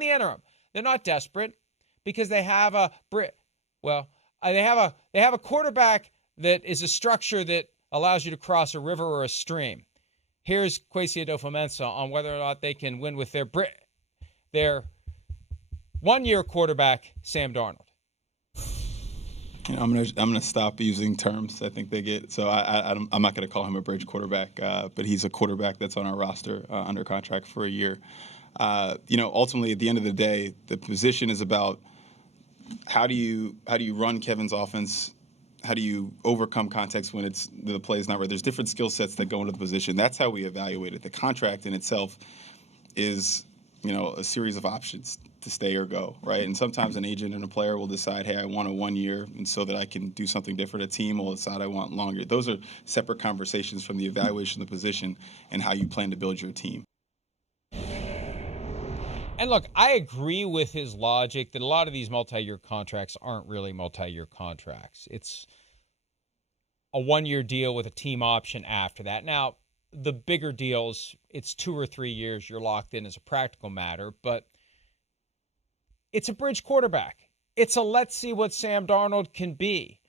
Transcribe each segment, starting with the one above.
the interim. They're not desperate because they have they have a quarterback that is a structure that allows you to cross a river or a stream. Here's Kwesi Adofo-Mensah on whether or not they can win with their one-year quarterback, Sam Darnold. I'm gonna stop using terms I think they get. So I'm not gonna call him a bridge quarterback, but he's a quarterback that's on our roster under contract for a year. Ultimately at the end of the day, the position is about how do you run Kevin's offense. How do you overcome context when the play is not right? There's different skill sets that go into the position. That's how we evaluate it. The contract in itself is, a series of options to stay or go, right? And sometimes an agent and a player will decide, hey, I want a 1 year, and so that I can do something different. A team will decide I want longer. Those are separate conversations from the evaluation of the position and how you plan to build your team. And look, I agree with his logic that a lot of these multi-year contracts aren't really multi-year contracts. It's a 1-year deal with a team option after that. Now, the bigger deals, it's 2 or 3 years you're locked in as a practical matter, but it's a bridge quarterback. It's a let's see what Sam Darnold can be.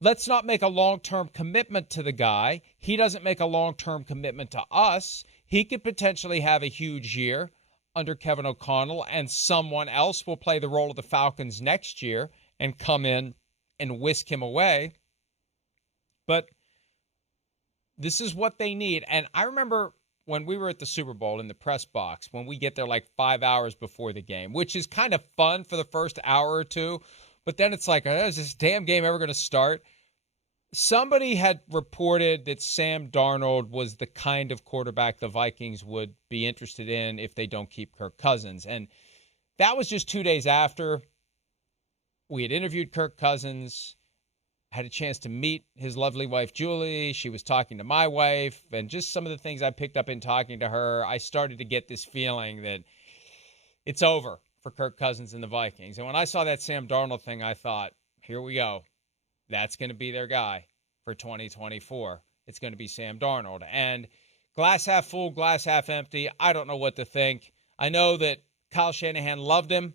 Let's not make a long-term commitment to the guy. He doesn't make a long-term commitment to us. He could potentially have a huge year under Kevin O'Connell, and someone else will play the role of the Falcons next year and come in and whisk him away. But this is what they need. And I remember when we were at the Super Bowl in the press box, when we get there like 5 hours before the game, which is kind of fun for the first hour or two, but then it's like, is this damn game ever going to start? Somebody had reported that Sam Darnold was the kind of quarterback the Vikings would be interested in if they don't keep Kirk Cousins. And that was just 2 days after we had interviewed Kirk Cousins, had a chance to meet his lovely wife, Julie. She was talking to my wife, and just some of the things I picked up in talking to her, I started to get this feeling that it's over for Kirk Cousins and the Vikings. And when I saw that Sam Darnold thing, I thought, here we go. That's going to be their guy for 2024. It's going to be Sam Darnold. And glass half full, glass half empty, I don't know what to think. I know that Kyle Shanahan loved him.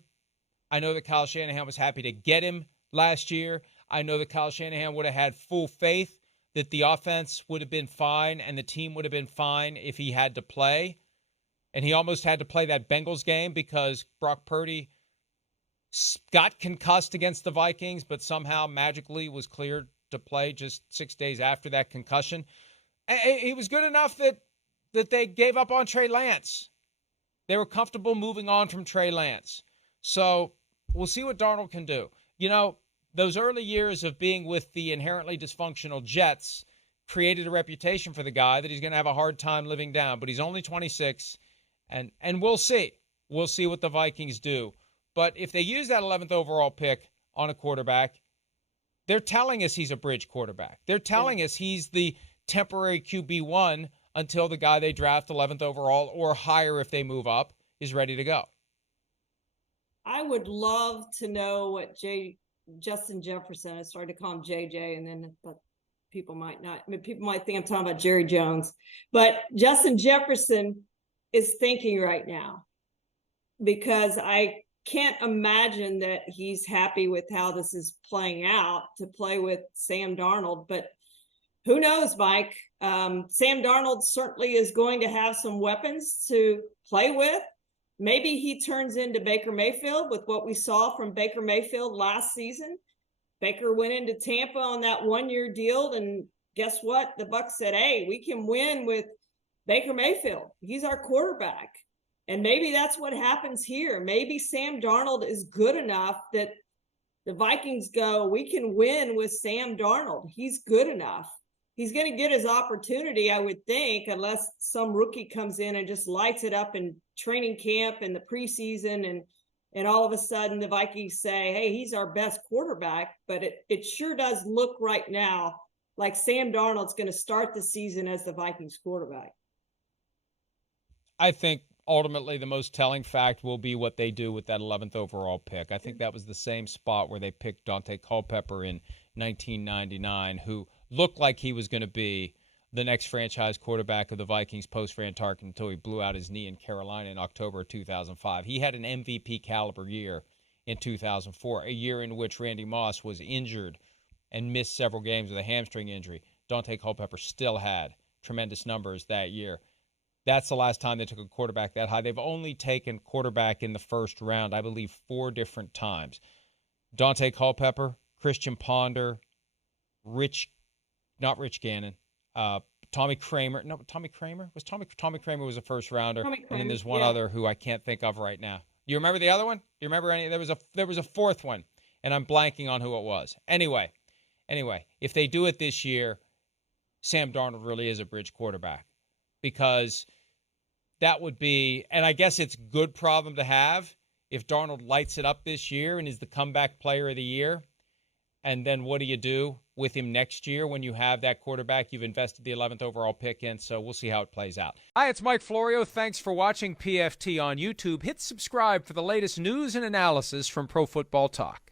I know that Kyle Shanahan was happy to get him last year. I know that Kyle Shanahan would have had full faith that the offense would have been fine and the team would have been fine if he had to play. And he almost had to play that Bengals game because Brock Purdy got concussed against the Vikings, but somehow magically was cleared to play just 6 days after that concussion. He was good enough that they gave up on Trey Lance. They were comfortable moving on from Trey Lance. So we'll see what Darnold can do. Those early years of being with the inherently dysfunctional Jets created a reputation for the guy that he's going to have a hard time living down. But he's only 26, and we'll see. We'll see what the Vikings do. But if they use that 11th overall pick on a quarterback, they're telling us he's a bridge quarterback. They're telling us he's the temporary QB1 until the guy they draft 11th overall or higher if they move up is ready to go. I would love to know what Justin Jefferson, I started to call him JJ, and then people might think I'm talking about Jerry Jones, but Justin Jefferson is thinking right now, because I can't imagine that he's happy with how this is playing out to play with Sam Darnold, but who knows, Mike? Sam Darnold certainly is going to have some weapons to play with. Maybe he turns into Baker Mayfield with what we saw from Baker Mayfield last season. Baker went into Tampa on that 1-year deal, and guess what? The Bucs said, hey, we can win with Baker Mayfield. He's our quarterback. And maybe that's what happens here. Maybe Sam Darnold is good enough that the Vikings go, we can win with Sam Darnold. He's good enough. He's going to get his opportunity, I would think, unless some rookie comes in and just lights it up in training camp and the preseason, and all of a sudden the Vikings say, hey, he's our best quarterback. But it sure does look right now like Sam Darnold's going to start the season as the Vikings quarterback. I think ultimately the most telling fact will be what they do with that 11th overall pick. I think that was the same spot where they picked Dante Culpepper in 1999, who looked like he was going to be the next franchise quarterback of the Vikings post Fran Tarkenton until he blew out his knee in Carolina in October of 2005. He had an MVP caliber year in 2004, a year in which Randy Moss was injured and missed several games with a hamstring injury. Dante Culpepper still had tremendous numbers that year. That's the last time they took a quarterback that high. They've only taken quarterback in the first round, I believe, 4 different times. Dante Culpepper, Christian Ponder, not Rich Gannon, Tommy Kramer. No, Tommy Kramer? Tommy Kramer was a first rounder. And then there's one other who I can't think of right now. Do you remember the other one? Do you remember any? There was a fourth one, and I'm blanking on who it was. Anyway, if they do it this year, Sam Darnold really is a bridge quarterback, because that would be, and I guess it's a good problem to have if Darnold lights it up this year and is the comeback player of the year. And then what do you do with him next year when you have that quarterback you've invested the 11th overall pick in? So we'll see how it plays out. Hi, it's Mike Florio. Thanks for watching PFT on YouTube. Hit subscribe for the latest news and analysis from Pro Football Talk.